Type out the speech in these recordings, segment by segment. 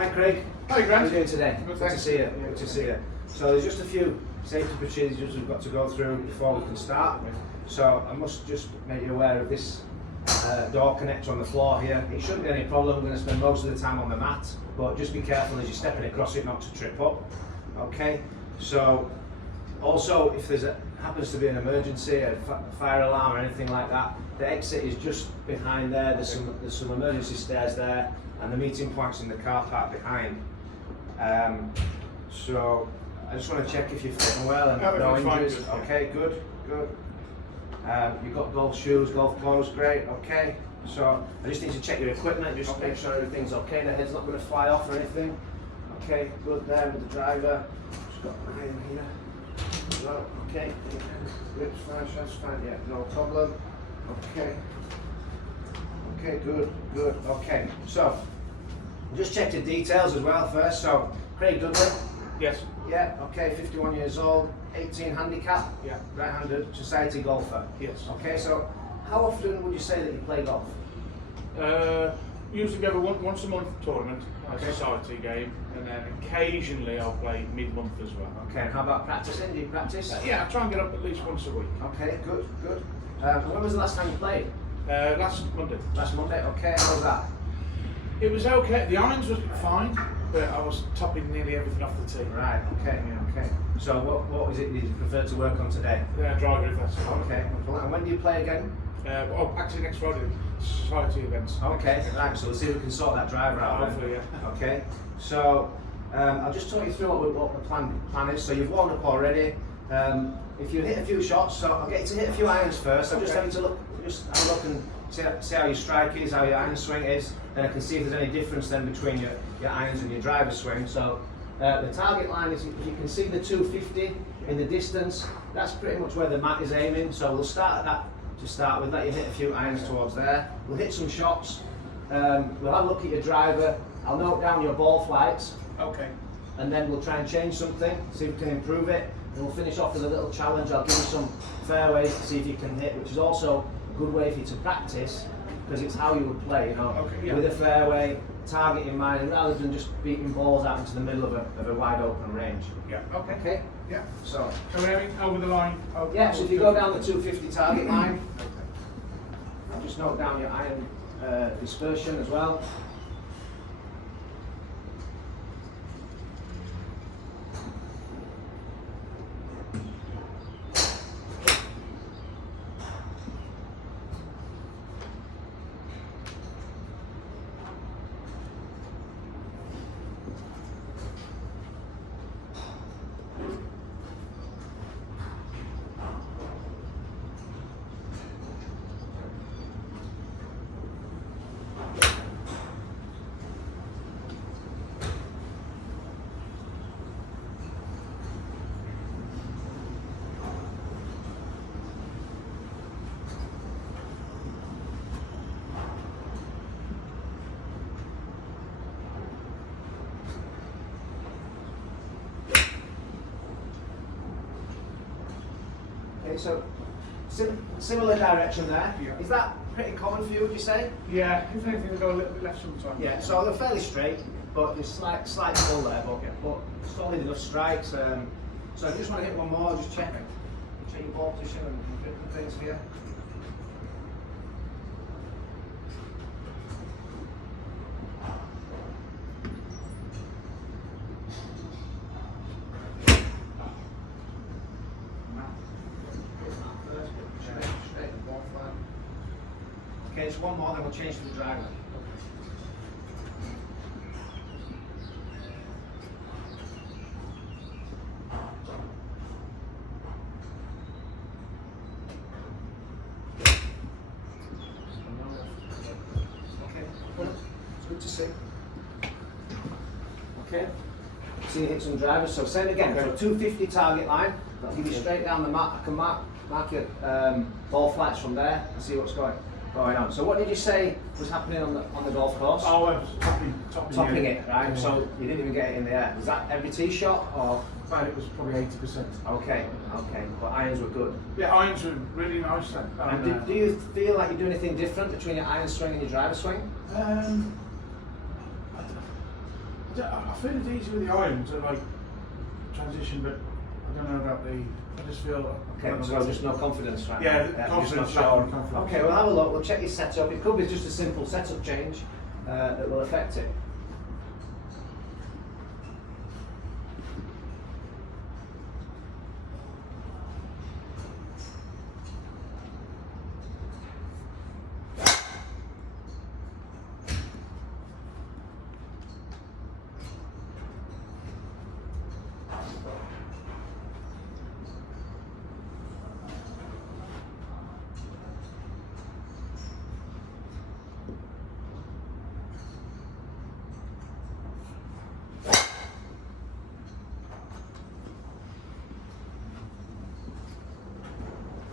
Hi Craig. Hi Grant. How are you doing today? Good, to thanks. see you. Good to see you. So there's just a few safety procedures we've got to go through before we can start. So I must just make you aware of this door connector on the floor here. It shouldn't be any problem. We're going to spend most of the time on the mat, but just be careful as you're stepping across it not to trip up. Okay. So also, if there's happens to be an emergency, a fire alarm or anything like that, the exit is just behind there. There's some emergency stairs there, and the meeting point's in the car park behind. So I just want to check if you're fitting well and no injuries. Good, yeah. Okay, good. You've got golf shoes, golf clothes, great. Okay. So I just need to check your equipment, just to make sure everything's okay. The head's not going to fly off or anything. Okay, good there with the driver. Just got my iron here. No, okay. Grips fine, shafts fine. Yeah, no problem. Okay. Okay, good. Okay. So just check the details as well first. So Craig Dudley. Yes. Yeah, okay, 51 years old, 18 handicap, Yeah. right-handed, society golfer. Yes. Okay, so how often would you say that you play golf? Usually go once a month tournament, a Okay. society game, and then occasionally I'll play mid-month as well. Okay, and how about practicing? Do you practice? Yeah, I try and get up at least once a week. Okay, good. When was the last time you played? Last Monday. Last Monday, okay, how was that? It was okay. The irons was fine, but I was topping nearly everything off the tee. Right, okay. So what was it you prefer to work on today? Driver if that's Okay, and when do you play again? Actually next Friday, society events. Okay, right, so we'll see if we can sort that driver out then. Hopefully, yeah. Okay, so I'll just talk you through what the plan is. So you've warmed up already. If you hit a few shots, so I'll get you to hit a few irons first. I'll just have you to just have a look and see how your strike is, how your iron swing is. Then I can see if there's any difference then between your irons and your driver swing. So the target line is, if you can see the 250 in the distance, that's pretty much where the mat is aiming. So we'll start at that to start with. Let you hit a few irons towards there. We'll hit some shots. We'll have a look at your driver. I'll note down your ball flights. Okay. And then we'll try and change something, see if we can improve it. And we'll finish off with a little challenge. I'll give you some fairways to see if you can hit, which is also a good way for you to practice, because it's how you would play, you know, Okay, yeah. with a fairway, target in mind, rather than just beating balls out into the middle of a wide open range. Yeah. Okay. Okay? Yeah. So, So we're aiming over the line. yeah, so if you go down the 250 target line, I'll just note down your iron dispersion as well. Okay, so similar direction there. Yeah. Is that pretty common for you, would you say? Yeah, if anything, we go a little bit left sometimes. Yeah, so they're fairly straight, but there's slight pull there, but solid enough strikes. So if you just want to hit one more, just check your ball position and different things here. Straight, ball flat. Okay, just one more, then we'll change to the driver. Okay, it's good to see. Okay, see you hit some drivers. So same again, so 250 target line. I'll give you straight down the mat. I can mark your ball flights from there and see what's going on. So what did you say was happening on the golf course? Oh, I was Topping it, right? So you didn't even get it in the air. Was that every tee shot or? But it was probably 80%. Okay, but irons were good. Yeah, irons were really nice then. And do you feel like you do anything different between your iron swing and your driver swing? I I feel it's easy with the iron to like transition, but I don't know about the. I just feel. Okay, so just no confidence right Yeah, now. confidence, just not sure. lacking confidence. Okay, we'll have a look. We'll check your setup. It could be just a simple setup change that will affect it.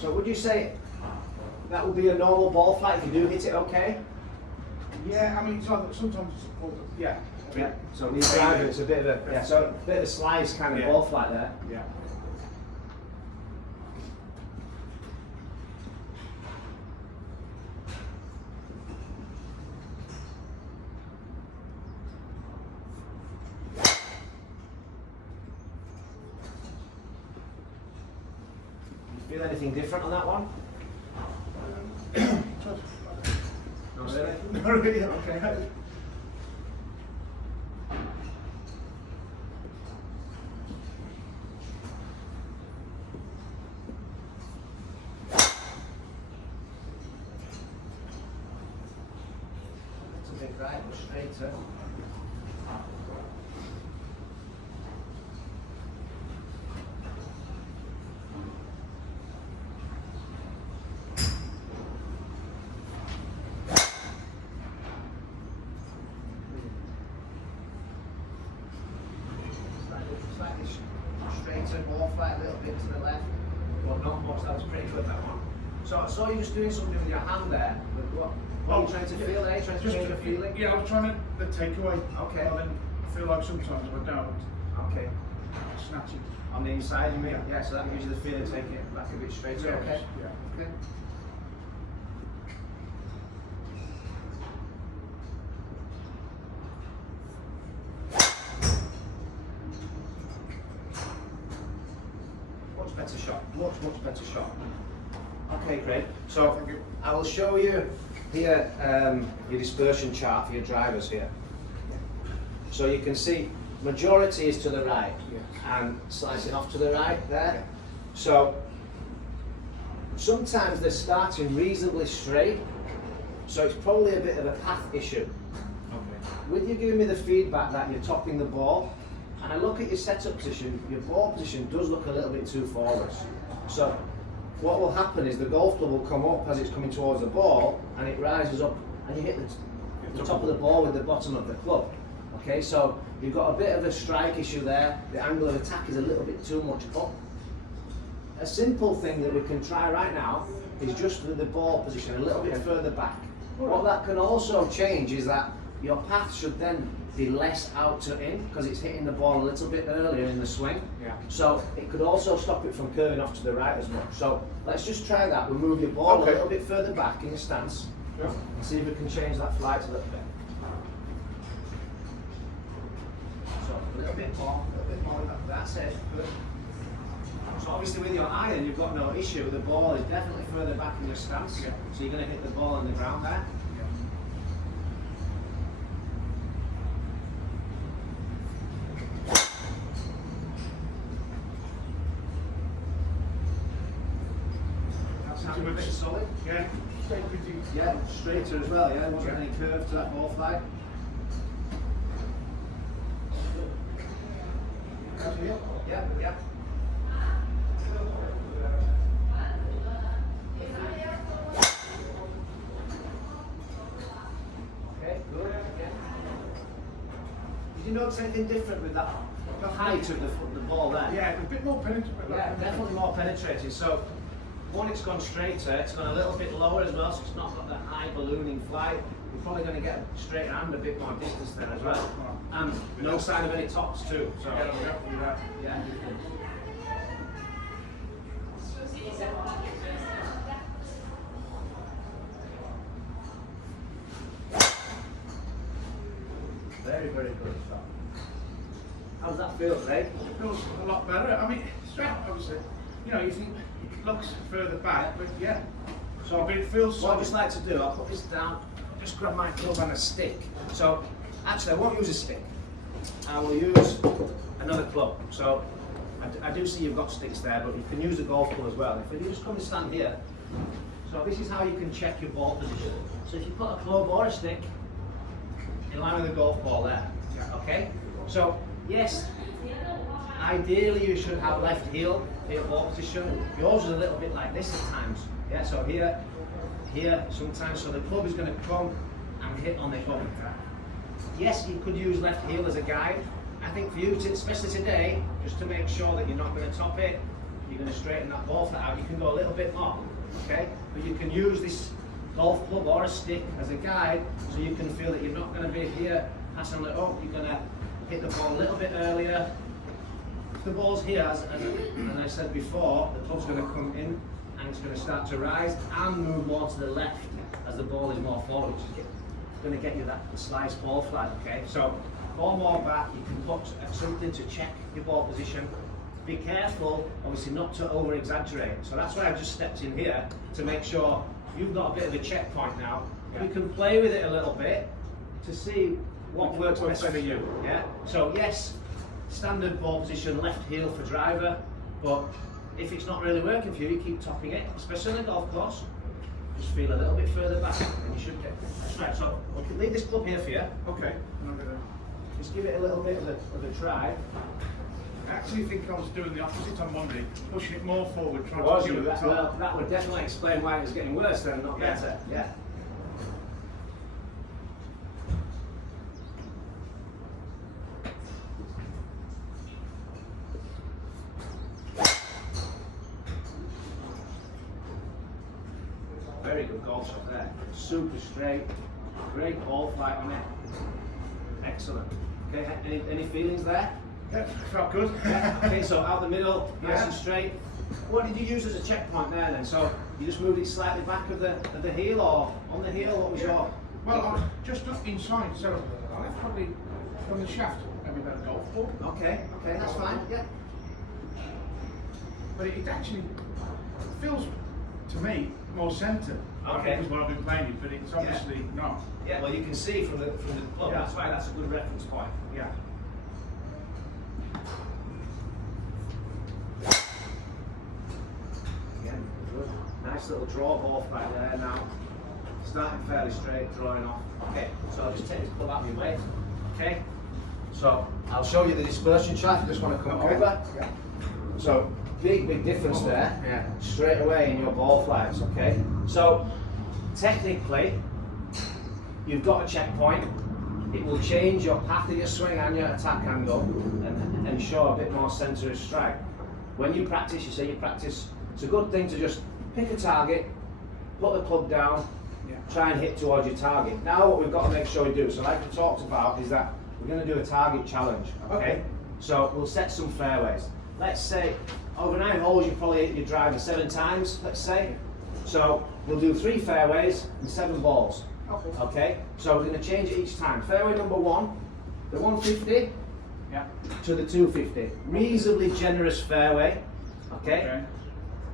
So would you say that would be a normal ball flight if you do hit it okay? Yeah, I mean, sometimes it's yeah. Yeah. So these drivers, it's a bit of a so a bit of a slice kind of ball flight there. Yeah. Feel anything different on that one? Not really. Not really. Okay. It's a bit right, but straighter. Slightly straighter, ball flight a little bit to the left. Well, not much, that was pretty good, that one. So I saw you just doing something with your hand there. What are you trying to feel there? Trying to Just change the feeling? Yeah, I was trying to the takeaway. Okay. And then I feel like sometimes if I don't, Okay. I snatch it. On the inside, you mean? Yeah, so that gives you the feeling to take it back a bit straighter. Okay. Yeah. Okay. Much better shot. Much better shot. Okay, great. So Thank you. I will show you here your dispersion chart for your drivers here. So you can see majority is to the right Yes. and slicing off to the right there. So sometimes they're starting reasonably straight, so it's probably a bit of a path issue. Okay. With you giving me the feedback that you're topping the ball, and I look at your setup position, your ball position does look a little bit too forwards. So what will happen is the golf club will come up as it's coming towards the ball, and it rises up, and you hit the top of the ball with the bottom of the club. Okay, so you've got a bit of a strike issue there. The angle of attack is a little bit too much up. A simple thing that we can try right now is just with the ball position a little bit further back. What that can also change is that your path should then be less out to in because it's hitting the ball a little bit earlier in the swing. Yeah. So it could also stop it from curving off to the right as much. So let's just try that. We'll move your ball Okay. a little bit further back in your stance Yeah. and see if we can change that flight a little bit. So a little bit more. That's it. Good. So obviously with your iron you've got no issue. The ball is definitely further back in your stance. Yeah. So you're going to hit the ball on the ground there. That sounds a bit solid. Yeah. Stay pretty. Yeah, straighter as well, yeah, there wasn't any curve to that ball flight. Yeah, yeah. Okay, good, yeah. Did you notice anything different with that? The height of the ball there? Yeah, a bit more penetrating. Yeah, definitely more penetrating. So, one, it's gone straighter, it's gone a little bit lower as well, so it's not got the high ballooning flight. You're probably going to get a straight and a bit more distance there as well. And no sign of any tops too. So, yeah. Very, very good shot. How does that feel, Craig? It feels a lot better. I mean, straight obviously, you know, you think it looks further back, but yeah. So but it feels what I'd solid. just like to do, I'll put this down, just grab my club and a stick. So actually I won't use a stick. I will use another club. So I do see you've got sticks there, but you can use a golf club as well. If you just come and stand here, so this is how you can check your ball position. So if you put a club or a stick in line with the golf ball there, okay? So yes, ideally you should have left heel ball position. Yours is a little bit like this at times. Yeah, so here, sometimes, so the club is going to come and hit on the club. Yes, you could use left heel as a guide. I think for you, especially today, just to make sure that you're not going to top it, you're going to straighten that ball flat out, you can go a little bit more, okay? But you can use this golf club or a stick as a guide, so you can feel that you're not going to be here passing it up, you're going to hit the ball a little bit earlier. If the ball's here, as I said before, the club's going to come in and it's going to start to rise and move more to the left as the ball is more forward, which is going to get you that slice ball flight, okay? So, ball more back, you can put something to check your ball position. Be careful, obviously not to over exaggerate. So that's why I've just stepped in here to make sure you've got a bit of a checkpoint now. Yeah. You can play with it a little bit to see what works best for you. Yeah. So yes, standard ball position, left heel for driver, but if it's not really working for you, you keep topping it, especially on a golf course. Just feel a little bit further back, and you should get. That's right. So we can leave this club here for you. Okay. I'm not gonna... Just give it a little bit of a try. I actually think I was doing the opposite on Monday, pushing it more forward, trying Was to you? give it the top. That would definitely explain why it was getting worse then, not Yeah. better. Yeah. Very good golf shot there. Super straight. Great ball flight on it. Excellent. Okay, any feelings there? Yeah, felt good. Okay, so out the middle, nice Yeah. and straight. What did you use as a checkpoint there then? So you just moved it slightly back of the heel or on the heel? What was your? Well, I'm just inside, so I left probably from the shaft, maybe about a golf ball. Okay, that's fine. Yeah. But it actually feels, to me, more centre. Okay. Because what I've been playing it, but it's obviously not. Yeah. Well, you can see from the club. Yeah. That's why that's a good reference point. Yeah. Again, good. Nice little draw ball right there now. Starting fairly straight, drawing off. Okay, so I'll just take this club out of your way. Okay. So I'll show you the dispersion chart. You just want to come Okay. over. Yeah. So big difference there. Yeah. Straight away in your ball flights. Okay. So technically, you've got a checkpoint. It will change your path of your swing and your attack angle and ensure a bit more centre of strike. When you practice, you say you practice, it's a good thing to just pick a target, put the club down, Yeah. try and hit towards your target. Now what we've got to make sure we do, so like we talked about, is that we're going to do a target challenge, okay? Okay. So we'll set some fairways. Let's say over 9 holes you probably hit your driver 7 times, let's say. So we'll do 3 fairways and 7 balls. Okay. Okay, so we're going to change it each time. Fairway number 1, the 150 Yeah. to the 250. Reasonably generous fairway. Okay. Okay.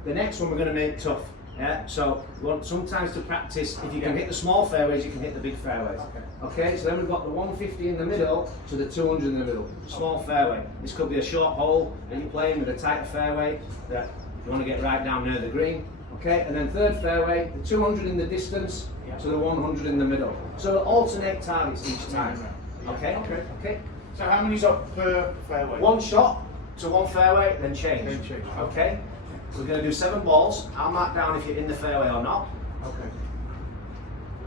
The next one we're going to make tough. Yeah. So we want sometimes to practice. If you can hit the small fairways, you can hit the big fairways. Okay. So then we've got the 150 in the middle to the 200 in the middle. Small fairway. This could be a short hole that you're playing with a tighter fairway that you want to get right down near the green. Okay. And then third fairway, the 200 in the distance to the 100 in the middle. So we'll alternate targets each time. Okay. Okay. Okay. So how many per fairway? One shot to one fairway, then change. Then change. Okay? We're going to do 7 balls. I'll mark down if you're in the fairway or not. Okay.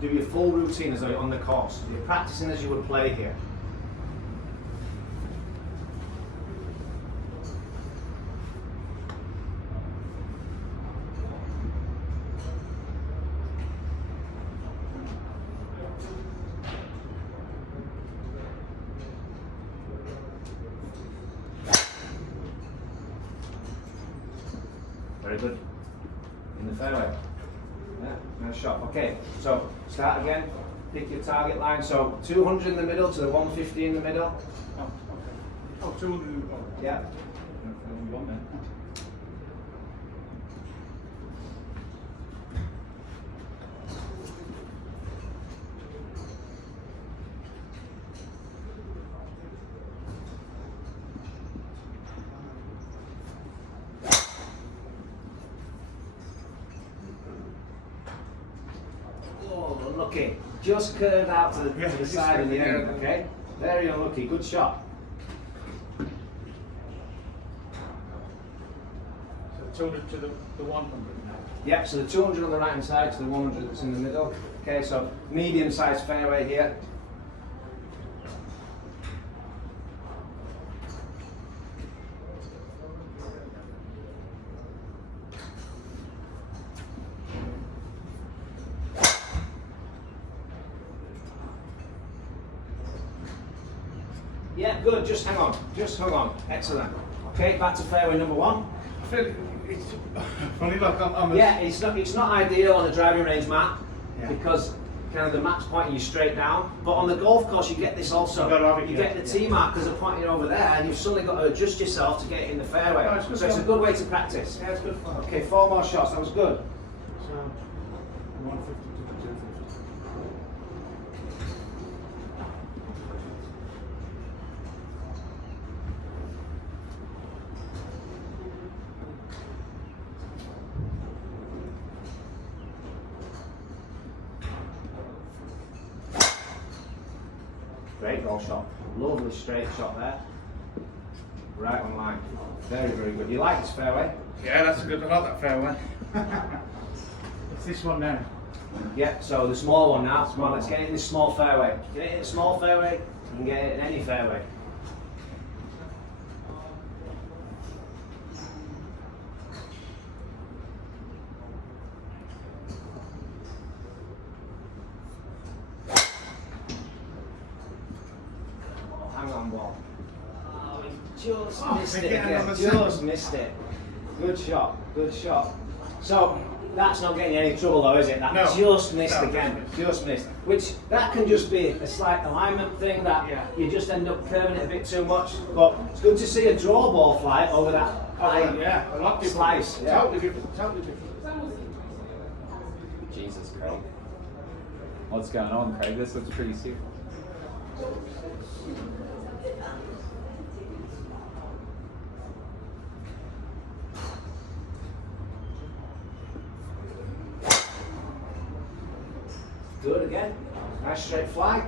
Do your full routine as though you're on the course. You're practicing as you would play here. Very good. In the fairway. Yeah, nice shot. Okay, so start again. Pick your target line. So 200 in the middle to the 150 in the middle. Oh, okay. Oh, 200. Oh, Yeah. only one then. Oh, unlucky. Just curved out to the, Yeah, to the just side of the curved, end, yeah. okay? Very unlucky. Good shot. So 200 to the 100 now. Yep, so the 200 on the right hand side to the 100 that's in the middle. Okay, so medium sized fairway here. Yeah, good, just hang on, just hang on. Excellent. Okay, back to fairway number 1. I feel it's funny, like I'm Yeah, it's not ideal on a driving range mat Yeah. because kind of the mat's pointing you straight down. But on the golf course, you get this also. You've got to have it, you yeah. get the tee markers are pointing over there, and you've suddenly got to adjust yourself to get it in the fairway. No, it's good so it's a fun. good way to practice. Yeah, it's good fun. Okay, 4 more shots. That was good. So 150 to 250. Great ball shot. Lovely straight shot there. Right on line. Very, very good. You like this fairway? Yeah, that's a good. I like that fairway. It's this one now. Yeah, so the small one now. Come on, let's get it in this small fairway. Get it in a small fairway, you can get it in any fairway. Oh, hang on, ball. Oh, he just missed it again again. on the Just missed it. Good shot, good shot. So, that's not getting you any trouble though, is it? That No. just missed No, again. just Just missed. Which, that can just be a slight alignment thing that Yeah. you just end up curving it a bit too much. But it's good to see a draw ball fly over that high Yeah, I like it. slice. Yeah. Totally different. Totally different. Jesus, Craig. What's going on, Craig? This looks pretty serious. Good again. Nice straight fly.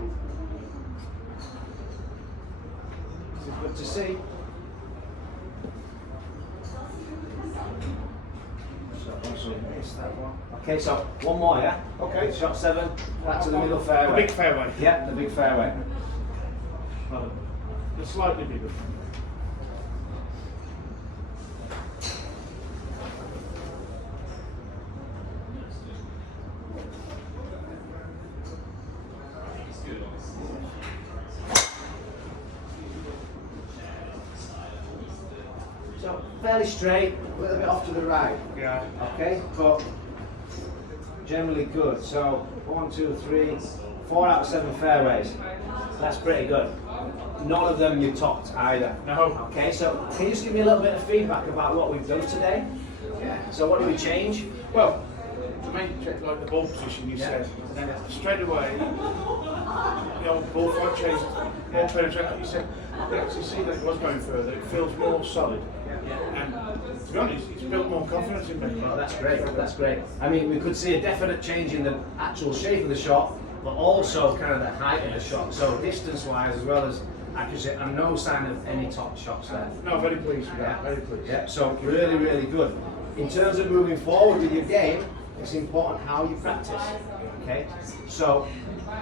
This is good to see. Okay, so one more, yeah? Okay. Shot 7, back to the middle fairway. The big fairway. Yeah, the big fairway. Well, the slightly bigger. So fairly straight, a little bit off to the right. Yeah. Okay, but generally good. So 1, 2, 3, 4 out of 7 fairways. That's pretty good. None of them you topped either. No. Okay, so can you just give me a little bit of feedback about what we've done today? Yeah. So what do we change? Well, to make check like the ball position you Yeah. said, then straight away, the old ball flight change, ball penetrate, like you said, you actually see that it was going further, it feels more solid. And to be honest, it's built more confidence in me. Oh, that's great, that's great. I mean, we could see a definite change in the actual shape of the shot, but also kind of the height of the shot. So distance-wise as well as accuracy, and no sign of any top shots there. No, very pleased with that, very pleased. Yeah, so really, really good. In terms of moving forward with your game, it's important how you practice. Okay, so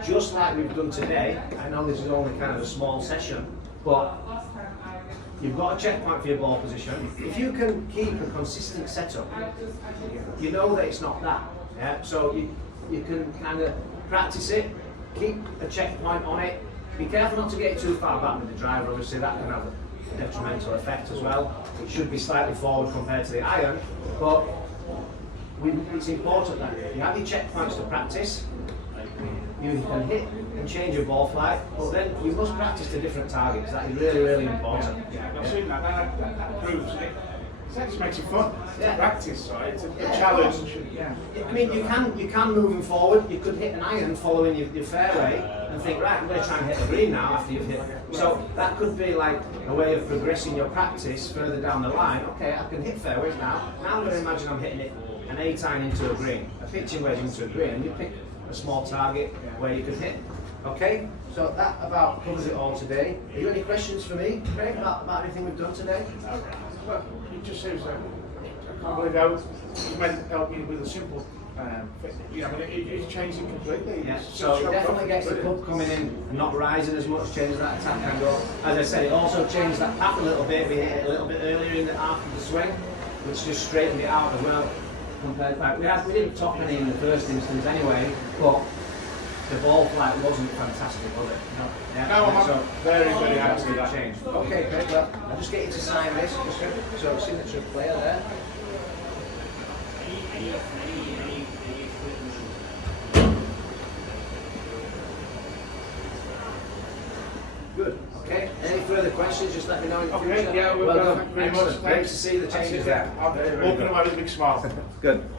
just like we've done today, I know this is only kind of a small session, but you've got a checkpoint for your ball position. If you can keep a consistent setup, you know that it's not that. Yeah, so you can kind of practice it, keep a checkpoint on it. Be careful not to get it too far back with the driver, obviously that can have a detrimental effect as well. It should be slightly forward compared to the iron, but it's important that you have your checkpoints to practice. You can hit and can change your ball flight, but then you must practice to different targets. That is really, really important. Yeah, I've seen that. That proves it. It actually makes it fun. Yeah. To practice, right? It's a Yeah, challenge. of course. Yeah. I mean, you can moving forward. You could hit an iron following your fairway and think, right, I'm going to try and hit the green now after you've hit. So that could be like a way of progressing your practice further down the line. Okay, I can hit fairways now. Now I'm going to imagine I'm hitting it an 8-iron into a green, a pitching wedge into a green, and you pick a small target where you can hit. Okay, so that about covers it all today. Are you any questions for me, Craig, about anything we've done today? Well, it just seems that I can't believe how you meant help me with a simple you know, I mean, it's changing completely. Yeah, It's so just it so definitely gets the brilliant. club coming in, not rising as much, changes that attack angle. As I said, it also changed that path a little bit. We hit it a little bit earlier in the after the swing, which just straightened it out as well. Compared back, we didn't top any in the first instance anyway, but the ball flight wasn't fantastic, was it? No. Yeah. No, I'm very, very that's happy with that. changed. Okay, great. Well, I'll just get you to sign this. So signature player there. Good. Okay. Any further questions? Just let me know in the Okay, future. yeah, well done. thank you very much. Excellent. Great to see the That's changes it, there. I'm Very, very walking good. away with a big smile. Good.